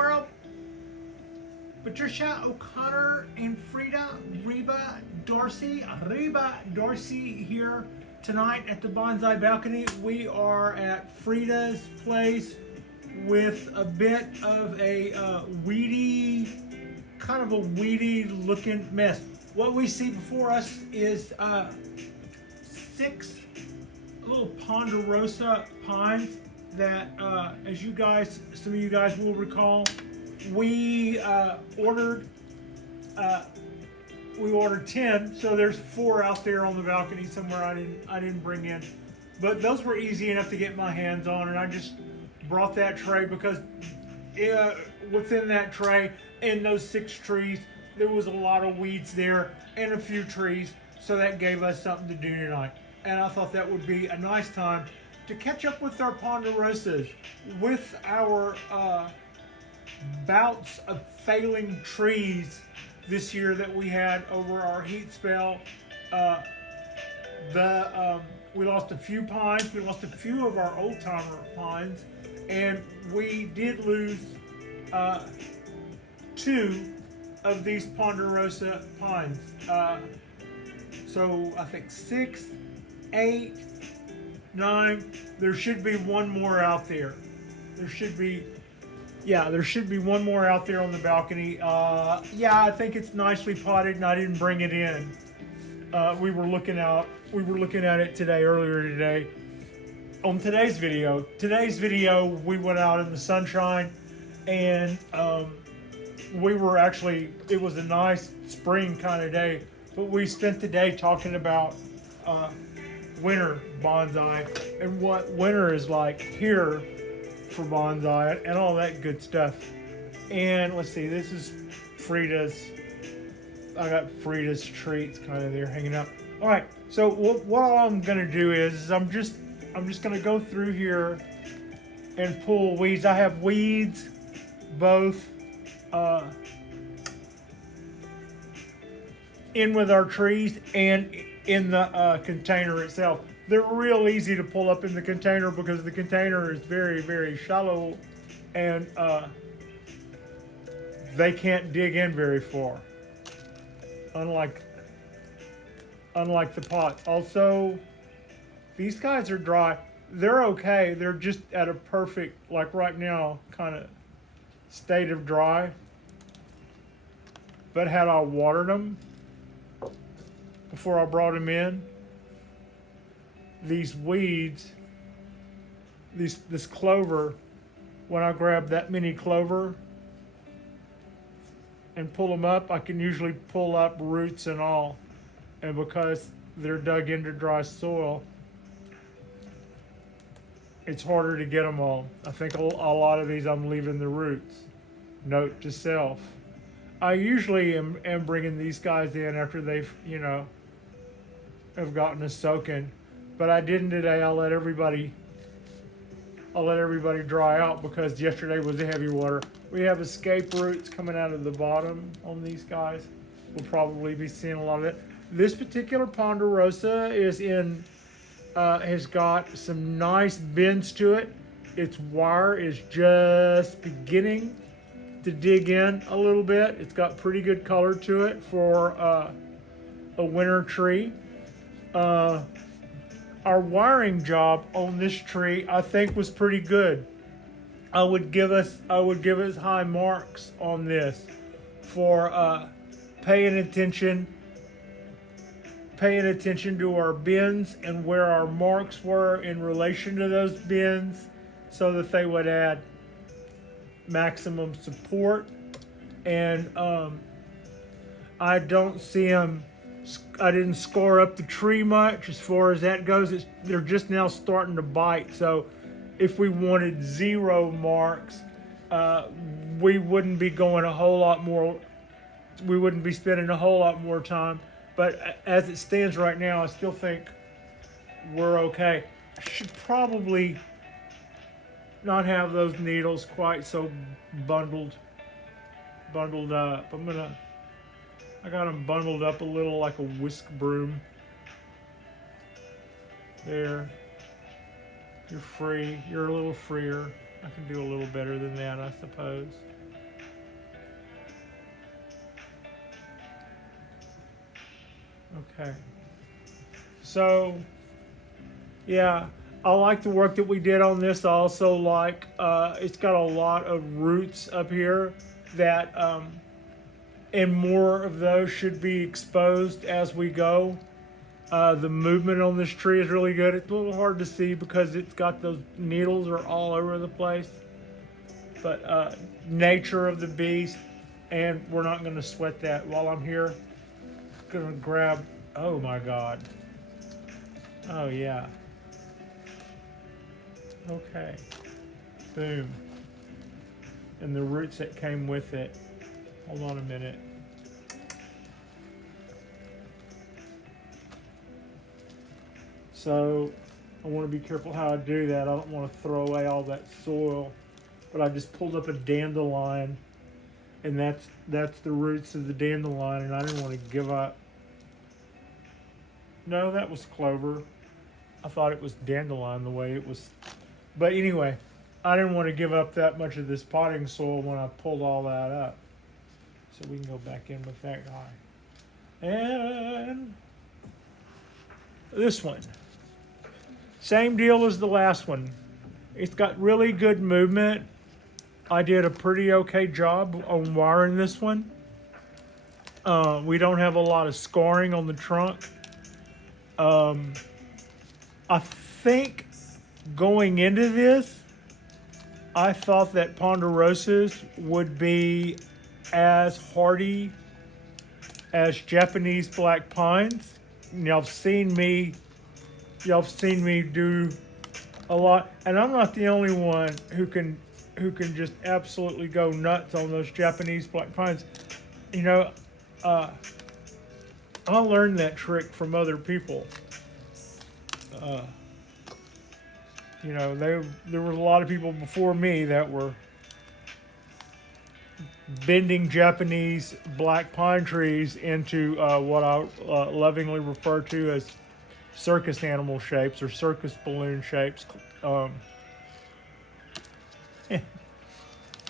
world. Patricia, O'Connor, and Reba Darcy here tonight at the Bonsai balcony. We are at Frida's place with a bit of a kind of a weedy looking mess. What we see before us is 6 little Ponderosa pines that, as you guys, some of you guys will recall, we ordered 10, so there's 4 out there on the balcony somewhere I didn't bring in, but those were easy enough to get my hands on, and I just brought that tray because within that tray, in those 6 trees, there was a lot of weeds there and a few trees, so that gave us something to do tonight. And I thought that would be a nice time to catch up with our ponderosas, with our bouts of failing trees this year that we had over our heat spell. We lost a few pines, we lost a few of our old timer pines, and we did lose 2 of these Ponderosa pines. So I think 6, 8, 9. There should be one more out there. There should be one more out there on the balcony. Yeah, I think it's nicely potted, and I didn't bring it in. We were looking at it today, earlier today. On today's video, we went out in the sunshine, and it was a nice spring kind of day, but we spent the day talking about winter bonsai and what winter is like here for bonsai and all that good stuff. And let's see, this is Frida's. I got Frida's treats kind of there hanging out. All right, so what I'm gonna do is I'm just gonna go through here and pull weeds. I have weeds both in with our trees and in the container itself. They're real easy to pull up in the container because the container is very, very shallow, and they can't dig in very far, unlike the pot. Also, these guys are dry. They're okay. They're just at a perfect, like right now, kind of state of dry. But had I watered them before I brought them in, these weeds, this clover, when I grab that many clover and pull them up, I can usually pull up roots and all. And because they're dug into dry soil, it's harder to get them all. I think a lot of these I'm leaving the roots. Note to self. I usually am bringing these guys in after they've, have gotten a soaking, but I didn't today. I'll let everybody dry out because yesterday was a heavy water. We have escape roots coming out of the bottom on these guys. We'll probably be seeing a lot of it. This particular Ponderosa has got some nice bends to it. Its wire is just beginning to dig in a little bit. It's got pretty good color to it for a winter tree. Our wiring job on this tree, I think, was pretty good. I would give us high marks on this for paying attention to our bends and where our marks were in relation to those bends, so that they would add maximum support. And I don't see them. I didn't score up the tree much as far as that goes. They're just now starting to bite. So if we wanted 0 marks, we wouldn't be going a whole lot more. We wouldn't be spending a whole lot more time. But as it stands right now, I still think we're okay. I should probably not have those needles quite so bundled up. I got them bundled up a little like a whisk broom. There. You're free. You're a little freer. I can do a little better than that, I suppose. Okay. So, yeah, I like the work that we did on this. I also like it's got a lot of roots up here that, and more of those should be exposed as we go. The movement on this tree is really good. It's a little hard to see because it's got those needles are all over the place. But nature of the beast, and we're not going to sweat that while I'm here. Gonna grab. Oh my God. Oh yeah. Okay. Boom. And the roots that came with it. Hold on a minute. So I want to be careful how I do that. I don't want to throw away all that soil. But I just pulled up a dandelion, and that's the roots of the dandelion, and I didn't want to give up. No, that was clover. I thought it was dandelion the way it was. But anyway, I didn't want to give up that much of this potting soil when I pulled all that up. So we can go back in with that guy. And this one. Same deal as the last one. It's got really good movement. I did a pretty okay job on wiring this one. We don't have a lot of scoring on the trunk. I think going into this, I thought that ponderosas would be as hardy as Japanese black pines. Y'all have seen me do a lot, and I'm not the only one who can just absolutely go nuts on those Japanese black pines. You know, I learned that trick from other people. You know, there was a lot of people before me that were bending Japanese black pine trees into what I lovingly refer to as circus animal shapes or circus balloon shapes.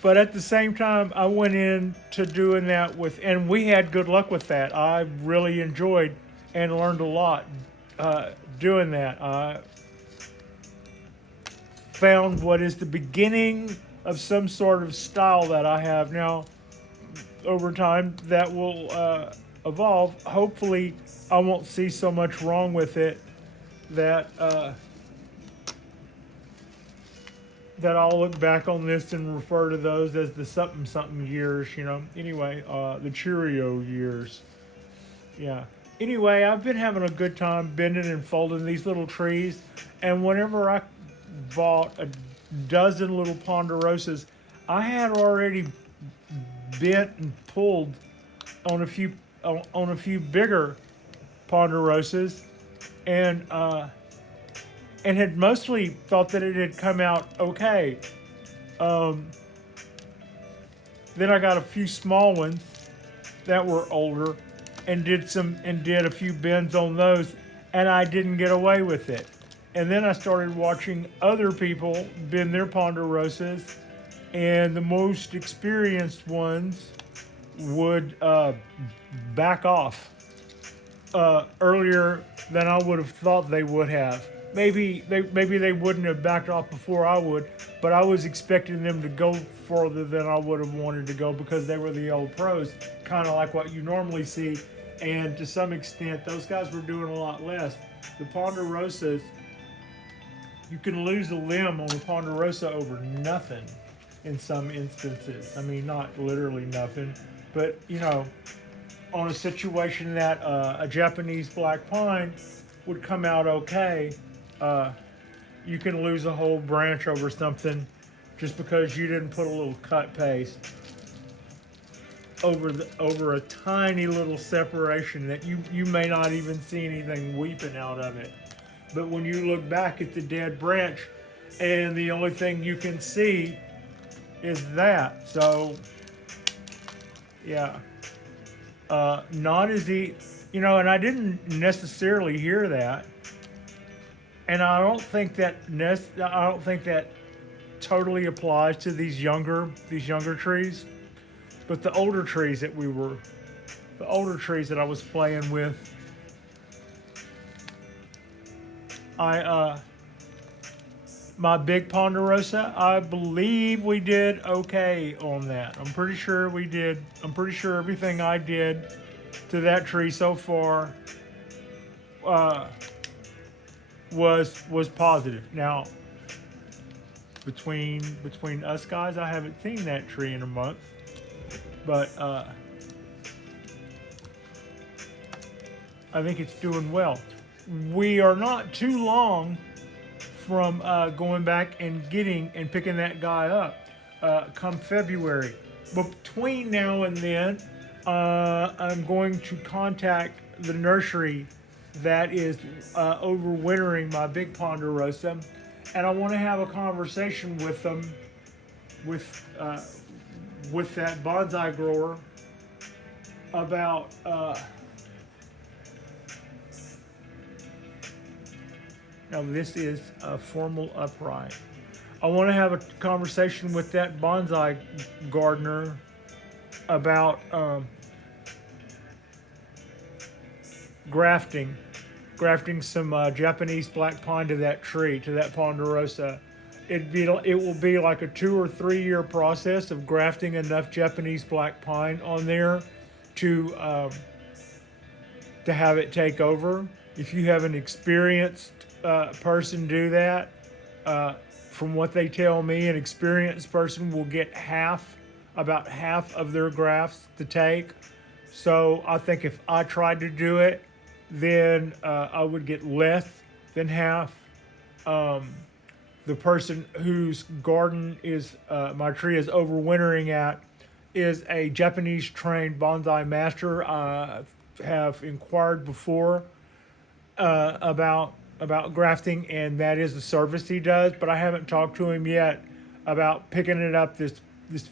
But at the same time, I went into doing that and we had good luck with that. I really enjoyed and learned a lot doing that. I found what is the beginning of some sort of style that I have now. Over time, that will evolve. Hopefully, I won't see so much wrong with it that that I'll look back on this and refer to those as the something something years, you know. Anyway, the Cheerio years. Yeah. Anyway, I've been having a good time bending and folding these little trees, and whenever I bought a dozen little ponderosas, I had already bent and pulled on a few bigger ponderosas, and had mostly thought that it had come out okay. Then I got a few small ones that were older, and did a few bends on those, and I didn't get away with it. And then I started watching other people bend their ponderosas, and the most experienced ones would back off earlier than I would have thought they would have. Maybe they wouldn't have backed off before I would, but I was expecting them to go further than I would have wanted to go because they were the old pros, kind of like what you normally see. And to some extent, those guys were doing a lot less. The ponderosas, you can lose a limb on a ponderosa over nothing in some instances. I mean, not literally nothing, but you know, on a situation that a Japanese black pine would come out okay, you can lose a whole branch over something just because you didn't put a little cut paste over a tiny little separation that you may not even see anything weeping out of it. But when you look back at the dead branch and the only thing you can see is that. So yeah, not as easy, you know, and I didn't necessarily hear that. And I don't think that totally applies to these younger trees. But the older trees that I was playing with, I my big Ponderosa, I believe we did okay on that. I'm pretty sure we did. I'm pretty sure everything I did to that tree so far uh, was positive. Now, between us guys, I haven't seen that tree in a month, but I think it's doing well. We are not too long from going back and picking that guy up come February. But between now and then, I'm going to contact the nursery that is overwintering my big Ponderosa, and I want to have a conversation with them, with that bonsai grower about. Now this is a formal upright. I want to have a conversation with that bonsai gardener about grafting some Japanese black pine to that tree, to that Ponderosa. It will be like a 2 or 3 year process of grafting enough Japanese black pine on there to have it take over. If you have an experienced person do that, from what they tell me, an experienced person will get about half of their grafts to take. So I think if I tried to do it, then I would get less than half. The person whose garden is my tree is overwintering at is a Japanese trained bonsai master. I have inquired before about grafting, and that is the service he does, but I haven't talked to him yet about picking it up this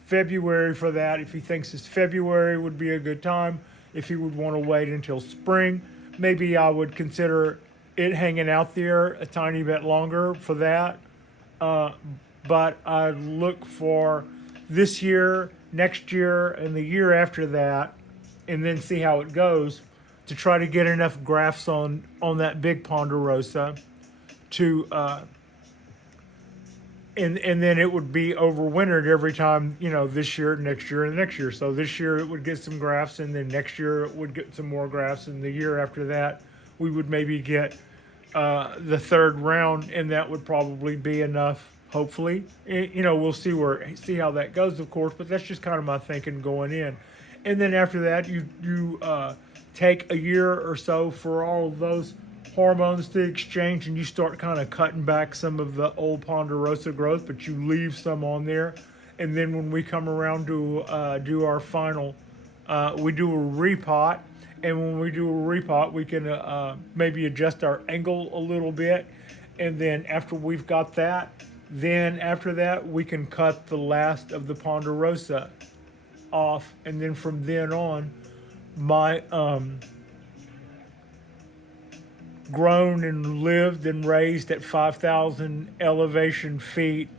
February for that. If he thinks this February would be a good time, if he would want to wait until spring, maybe I would consider it hanging out there a tiny bit longer for that. But I look for this year, next year, and the year after that, and then see how it goes, to try to get enough grafts on that big Ponderosa to and then it would be overwintered every time, this year, next year, and the next year. So this year it would get some grafts, and then next year it would get some more grafts, and the year after that we would maybe get the third round, and that would probably be enough. Hopefully, we'll see how that goes, of course. But that's just kind of my thinking going in, and then after that, you take a year or so for all of those hormones to exchange, and you start kind of cutting back some of the old Ponderosa growth, but you leave some on there. And then when we come around to do our final, we do a repot. And when we do a repot, we can maybe adjust our angle a little bit. And then after we've got that, then after that, we can cut the last of the Ponderosa off. And then from then on, my grown and lived and raised at 5,000 elevation feet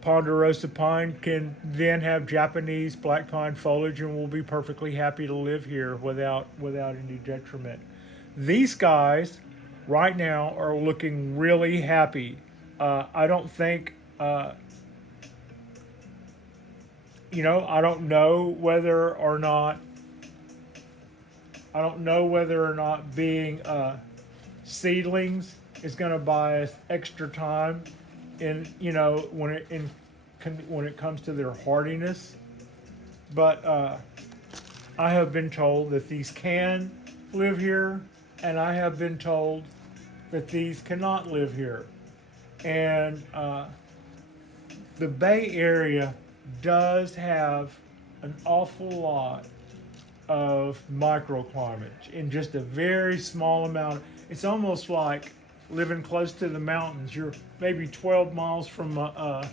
Ponderosa pine can then have Japanese black pine foliage, and will be perfectly happy to live here without any detriment. These guys right now are looking really happy. I don't think I don't know whether or not being seedlings is going to buy us extra time in when it comes to their hardiness, but I have been told that these can live here, and I have been told that these cannot live here. And the Bay Area does have an awful lot of microclimates in just a very small amount. It's almost like living close to the mountains. You're maybe 12 miles from a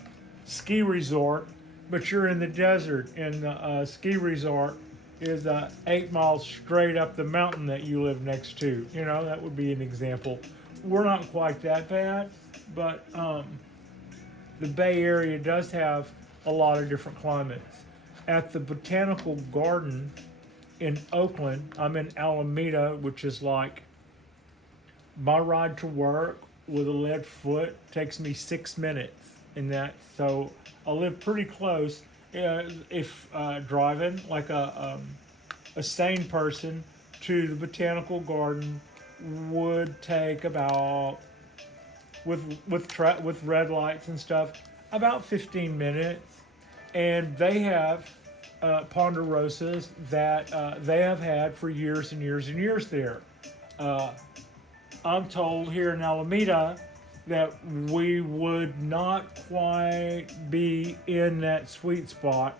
ski resort, but you're in the desert, and the ski resort is 8 miles straight up the mountain that you live next to. That would be an example. We're not quite that bad, but the Bay Area does have a lot of different climates. At the Botanical Garden in Oakland, I'm in Alameda, which is like my ride to work with a lead foot takes me 6 minutes in that. So I live pretty close. If driving like a sane person to the botanical garden would take about with red lights and stuff about 15 minutes, and they have ponderosas that they have had for years and years and years there. Uh, I'm told here in Alameda that we would not quite be in that sweet spot,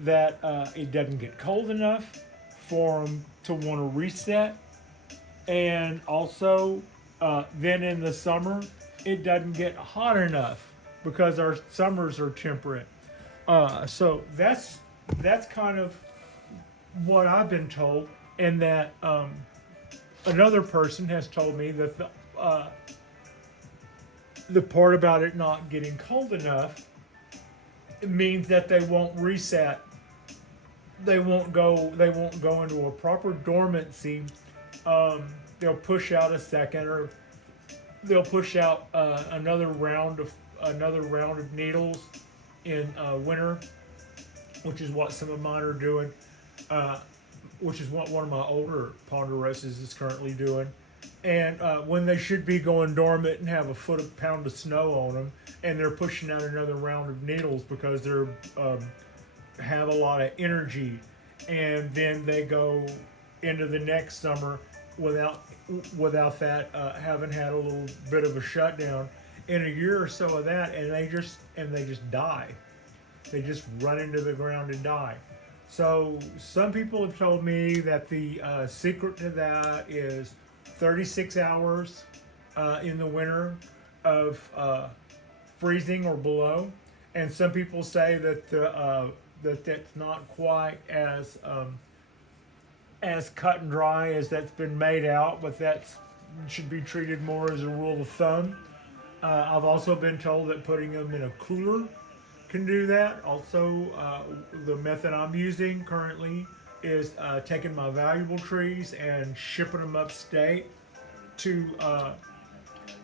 that it doesn't get cold enough for them to want to reset, and also then in the summer it doesn't get hot enough because our summers are temperate. So that's kind of what I've been told, and that another person has told me that the part about it not getting cold enough means that they won't reset. They won't go. They won't go into a proper dormancy. They'll push out a second, or they'll push out another round of needles in winter, which is what some of mine are doing. Which is what one of my older ponderosas is currently doing. And when they should be going dormant and have a pound of snow on them, and they're pushing out another round of needles because they're have a lot of energy, and then they go into the next summer without that having had a little bit of a shutdown in a year or so of that, and they just die. They just run into the ground and die. So some people have told me that the secret to that is 36 hours in the winter of freezing or below, and some people say that that's not quite as cut and dry as that's been made out, but that should be treated more as a rule of thumb. I've also been told that putting them in a cooler can do that. Also, the method I'm using currently is taking my valuable trees and shipping them upstate to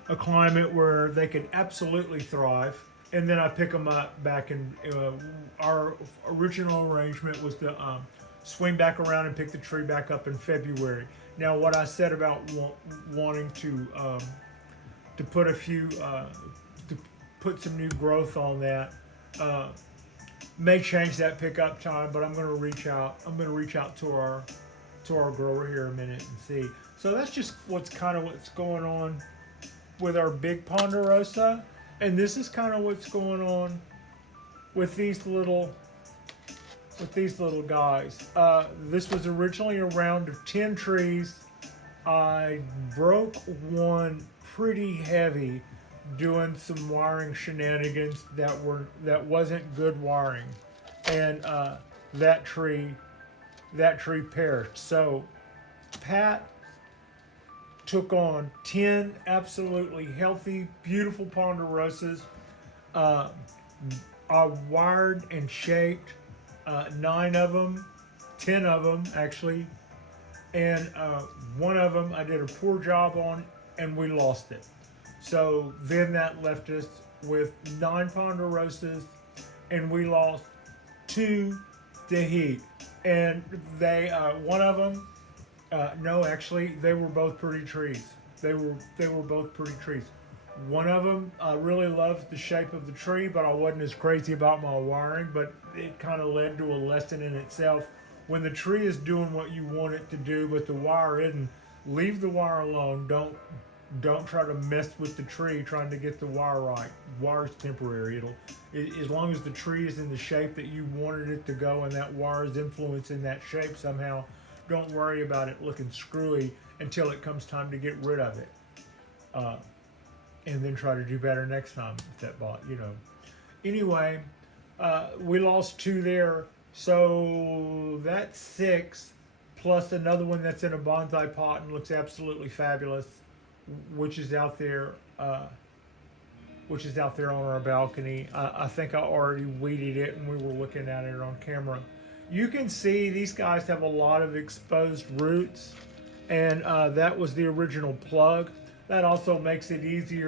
a climate where they can absolutely thrive, and then I pick them up back in. Our original arrangement was to swing back around and pick the tree back up in February. Now, what I said about wanting to put to put some new growth on that may change that pickup time, but I'm going to reach out. I'm going to reach out to our grower here in a minute and see. So that's just what's going on with our big ponderosa, and this is kind of what's going on with these little guys. This was originally a round of 10 trees. I broke one pretty heavy doing some wiring shenanigans that wasn't good wiring, and that tree perished. So Pat took on 10 absolutely healthy, beautiful ponderosas. I wired and shaped 9 of them, 10 of them actually, and one of them I did a poor job on, and we lost it. So then that left us with 9 ponderosas, and we lost 2 to heat. And they, one of them, no, actually, they were both pretty trees. They were both pretty trees. One of them, I really loved the shape of the tree, but I wasn't as crazy about my wiring. But it kind of led to a lesson in itself. When the tree is doing what you want it to do, but the wire isn't, leave the wire alone. Don't try to mess with the tree trying to get the wire right. Wire's temporary. As long as the tree is in the shape that you wanted it to go, and that wire is influencing that shape somehow, don't worry about it looking screwy until it comes time to get rid of it. And then try to do better next time if that Anyway, we lost 2 there, so that's 6, plus another one that's in a bonsai pot and looks absolutely fabulous, which is out there on our balcony. I think I already weeded it, and we were looking at it on camera. You can see these guys have a lot of exposed roots, and that was the original plug. that also makes it easy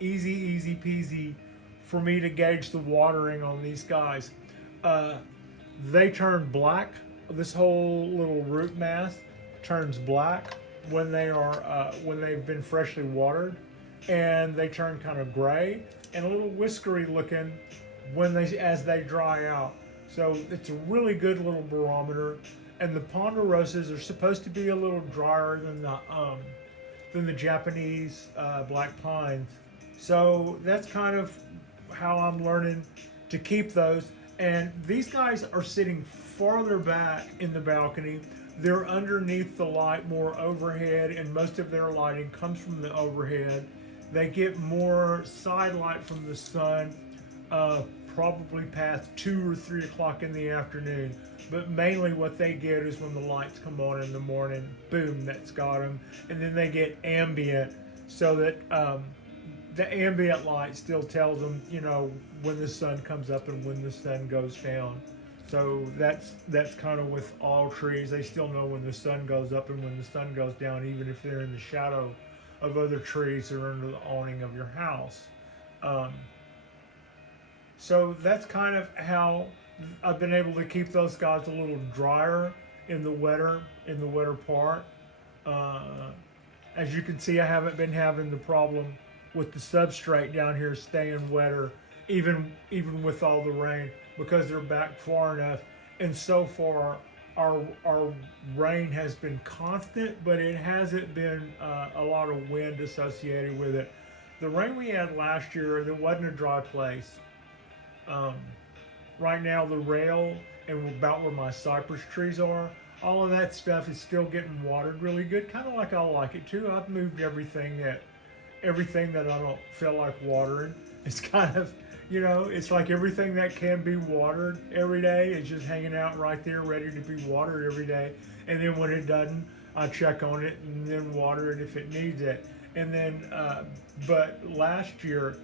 peasy for me to gauge the watering on these guys. Uh, they turn black. This whole little root mass turns black when they've been freshly watered, and they turn kind of gray and a little whiskery looking as they dry out. So it's a really good little barometer. And the ponderosas are supposed to be a little drier than the Japanese black pines. So that's kind of how I'm learning to keep those. And these guys are sitting farther back in the balcony. They're underneath the light, more overhead, and most of their lighting comes from the overhead. They get more side light from the sun, probably past 2 or 3 o'clock in the afternoon. But mainly what they get is when the lights come on in the morning, boom, that's got them. And then they get ambient, so that the ambient light still tells them, when the sun comes up and when the sun goes down. So that's kind of with all trees. They still know when the sun goes up and when the sun goes down, even if they're in the shadow of other trees or under the awning of your house. So that's kind of how I've been able to keep those guys a little drier in the wetter part. As you can see, I haven't been having the problem with the substrate down here staying wetter, even with all the rain, because they're back far enough. And so far, our rain has been constant, but it hasn't been a lot of wind associated with it. The rain we had last year, there wasn't a dry place. Right now, the rail and about where my cypress trees are, all of that stuff is still getting watered really good, kind of like I like it too. I've moved everything that I don't feel like watering. It's kind of, it's like everything that can be watered every day is just hanging out right there ready to be watered every day. And then when it doesn't, I check on it and then water it if it needs it. And then, but last year,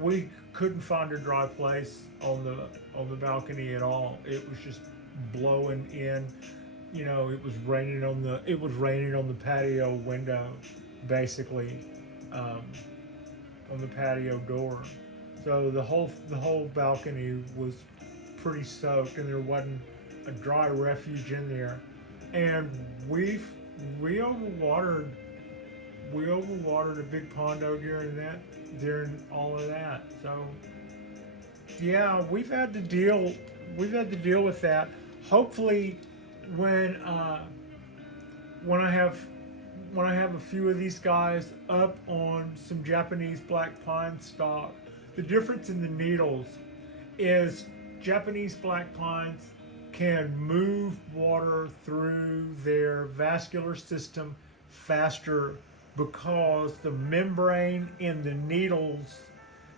we couldn't find a dry place on the balcony at all. It was just blowing in. It was raining on the patio window, basically, on the patio door. So the whole balcony was pretty soaked, and there wasn't a dry refuge in there. And we overwatered a big pondo during all of that. So yeah, we've had to deal with that. Hopefully, when I have a few of these guys up on some Japanese black pine stock, the difference in the needles is Japanese black pines can move water through their vascular system faster because the membrane in the needles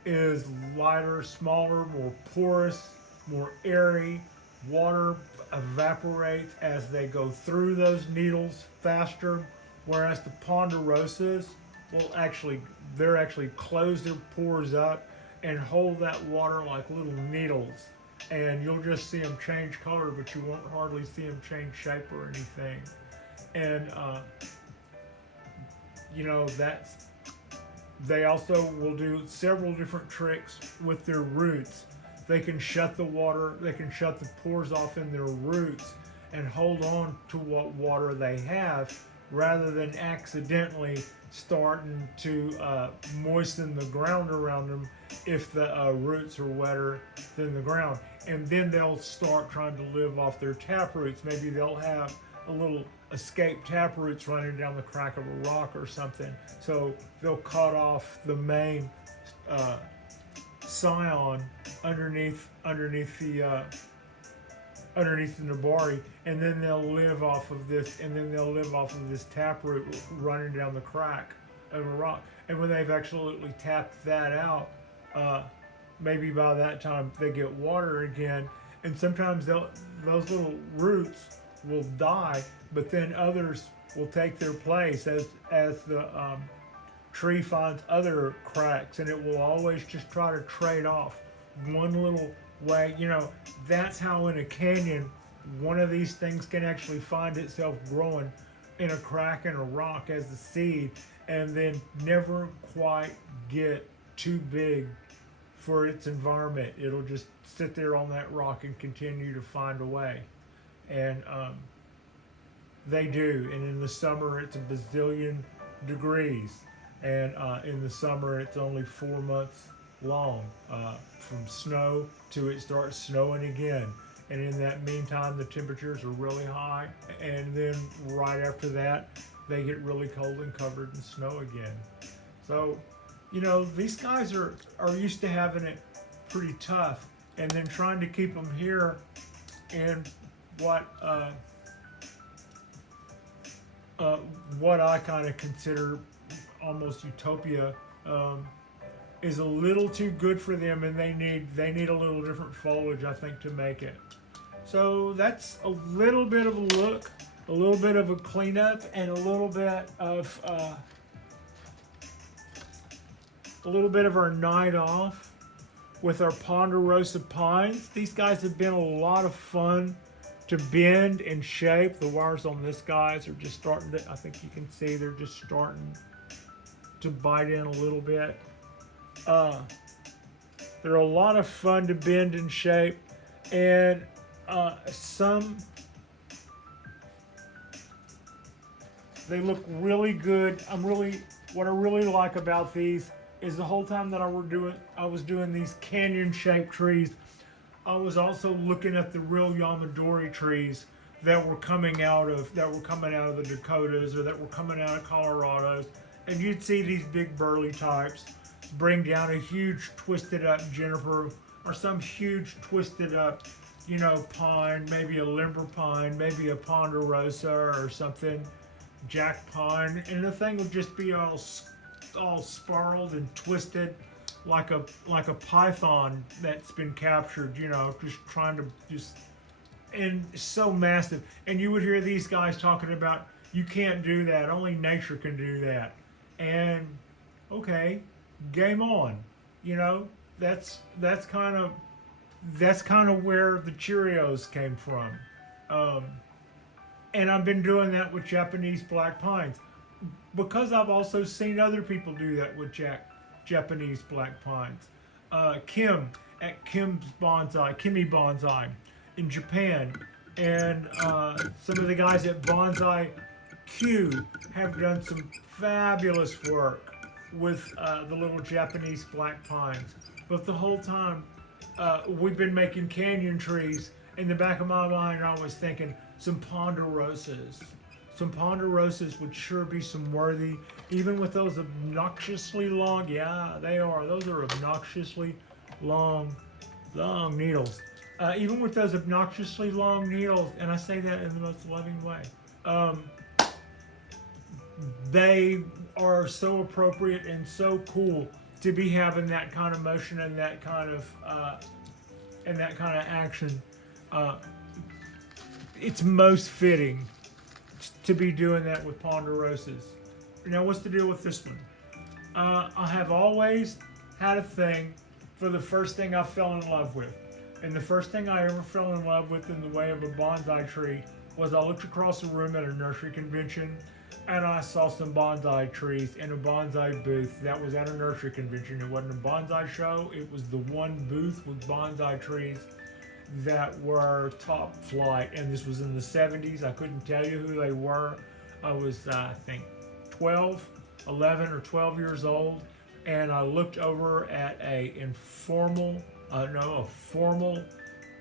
is lighter, smaller, more porous, more airy. Water evaporates as they go through those needles faster, whereas the ponderosas they're actually close their pores up and hold that water like little needles. And you'll just see them change color, but you won't hardly see them change shape or anything. And they also will do several different tricks with their roots. They can shut the pores off in their roots and hold on to what water they have, rather than accidentally starting to moisten the ground around them if the roots are wetter than the ground. And then they'll start trying to live off their tap roots. Maybe they'll have a little escape tap roots running down the crack of a rock or something. So they'll cut off the main scion underneath the nabari, and then they'll live off of this taproot running down the crack of a rock. And when they've absolutely tapped that out, maybe by that time they get water again, and sometimes those little roots will die, but then others will take their place as the tree finds other cracks, and it will always just try to trade off one little way. That's how in a canyon one of these things can actually find itself growing in a crack in a rock as a seed, and then never quite get too big for its environment. It'll just sit there on that rock and continue to find a way. And they do. And in the summer, it's a bazillion degrees. And in the summer, it's only 4 months long, from snow to it starts snowing again. And in that meantime, the temperatures are really high. And then right after that, they get really cold and covered in snow again. So, these guys are used to having it pretty tough. And then trying to keep them here in what I kind of consider almost utopia, is a little too good for them, and they need a little different foliage, I think, to make it. So that's a little bit of a look, a little bit of a cleanup, and a little bit of our night off with our Ponderosa pines. These guys have been a lot of fun to bend and shape. The wires on this guys are just starting to, I think you can see they're just starting to bite in a little bit. They're a lot of fun to bend and shape, and they look really good. What I really like about these is the whole time that I was doing these canyon-shaped trees, I was also looking at the real Yamadori trees that were coming out of the Dakotas, or that were coming out of Colorado, and you'd see these big burly types bring down a huge twisted up juniper, or some huge twisted up, pine, maybe a limber pine, maybe a ponderosa or something, jack pine, and the thing would just be all spiraled and twisted like a python that's been captured, just trying to and so massive. And you would hear these guys talking about, you can't do that, only nature can do that. And okay, game on. That's kind of where the Cheerios came from. And I've been doing that with Japanese black pines, because I've also seen other people do that with Japanese black pines. Kim at Kimmy Bonsai in Japan, and some of the guys at Bonsai Q have done some fabulous work with the little Japanese black pines. But the whole time we've been making canyon trees, in the back of my mind I was thinking some ponderosas. Some ponderosas would sure be some worthy, even with those obnoxiously long, yeah, they are. Those are obnoxiously long needles. Even with those obnoxiously long needles, and I say that in the most loving way, they are so appropriate and so cool to be having that kind of motion and that kind of action. It's most fitting to be doing that with ponderosas. Now, what's the deal with this one? I have always had a thing for the first thing I fell in love with. And the first thing I ever fell in love with in the way of a bonsai tree was I looked across the room at a nursery convention, and I saw some bonsai trees in a bonsai booth that was at a nursery convention. It wasn't a bonsai show, it was the one booth with bonsai trees that were top flight, and this was in the 70s. I couldn't tell you who they were. I was, I think, 11 or 12 years old, and I looked over at a formal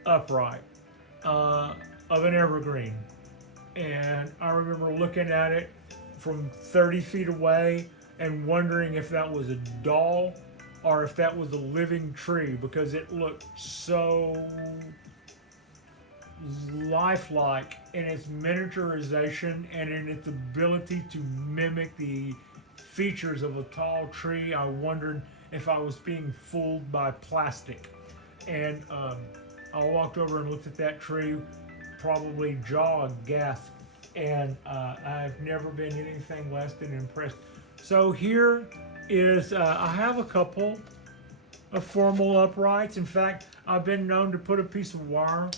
upright of an evergreen, and I remember looking at it from 30 feet away and wondering if that was a doll or if that was a living tree, because it looked so lifelike in its miniaturization and in its ability to mimic the features of a tall tree. I wondered if I was being fooled by plastic. And I walked over and looked at that tree, probably jaw gasped, and I've never been anything less than impressed. So here is, I have a couple of formal uprights. In fact, I've been known to put a piece of wire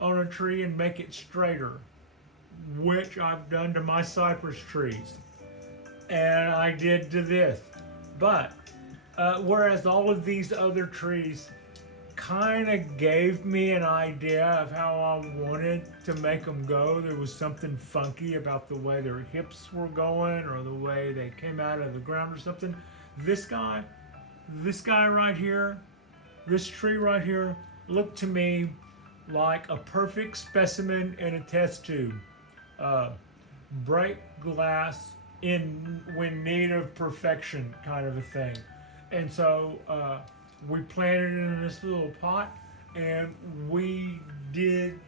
on a tree and make it straighter which I've done to my cypress trees, and I did to this. But whereas all of these other trees kind of gave me an idea of how I wanted to make them go. There was something funky about the way their hips were going or the way they came out of the ground or something. This guy right here, this tree right here looked to me like a perfect specimen in a test tube. Break glass in when need of perfection kind of a thing. And so we planted it in this little pot, and we did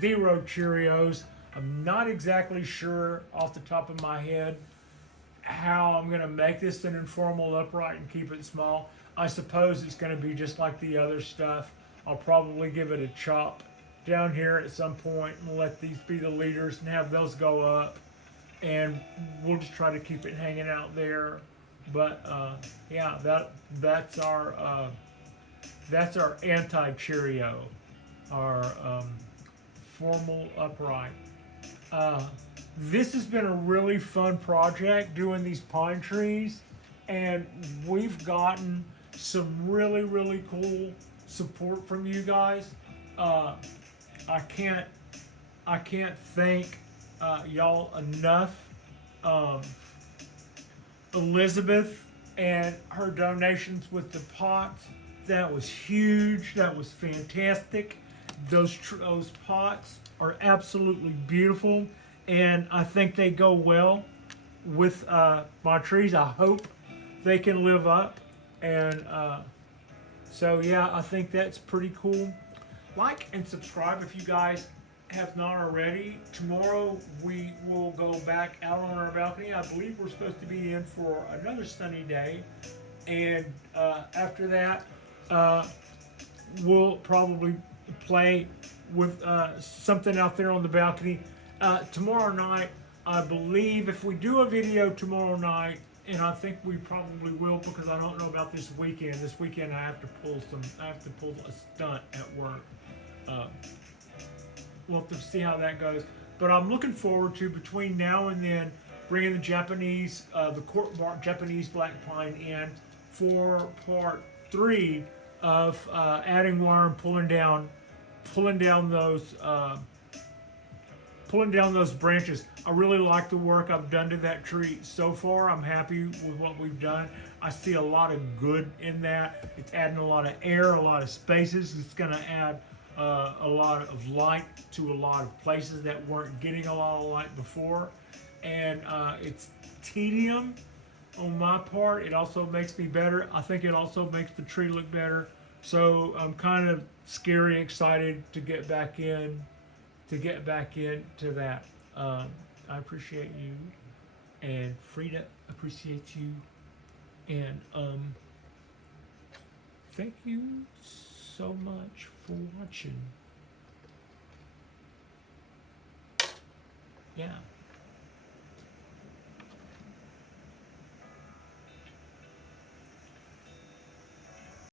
0 Cheerios. I'm not exactly sure off the top of my head how I'm going to make this an informal upright and keep it small. I suppose it's going to be just like the other stuff. I'll probably give it a chop down here at some point and let these be the leaders and have those go up, and we'll just try to keep it hanging out there. But yeah, that's our anti-Cheerio, our formal upright. This has been a really fun project doing these pine trees, and we've gotten some really cool support from you guys. I can't thank y'all enough. Elizabeth and her donations with the pots, that was huge. That was fantastic. Those pots are absolutely beautiful, and I think they go well with my trees. I hope they can live up, and so yeah, I think that's pretty cool. Like and subscribe if you guys have not already. Tomorrow we will go back out on our balcony. I believe we're supposed to be in for another sunny day, and after that we'll probably play with something out there on the balcony. Tomorrow night, I believe, if we do a video tomorrow night, and I think we probably will, because I don't know about this weekend. This weekend I have to pull a stunt at work. We'll have to see how that goes. But I'm looking forward to, between now and then, bringing the court bark Japanese black pine in for part 3 of adding wire and pulling down those branches. I really like the work I've done to that tree so far. I'm happy with what we've done. I see a lot of good in that. It's adding a lot of air, a lot of spaces. It's going to add a lot of light to a lot of places that weren't getting a lot of light before. And it's tedium on my part. It also makes me better. I think it also makes the tree look better. So I'm kind of scary excited to get back into that. I appreciate you, and Frida appreciates you, and thank you so much for watching. Yeah.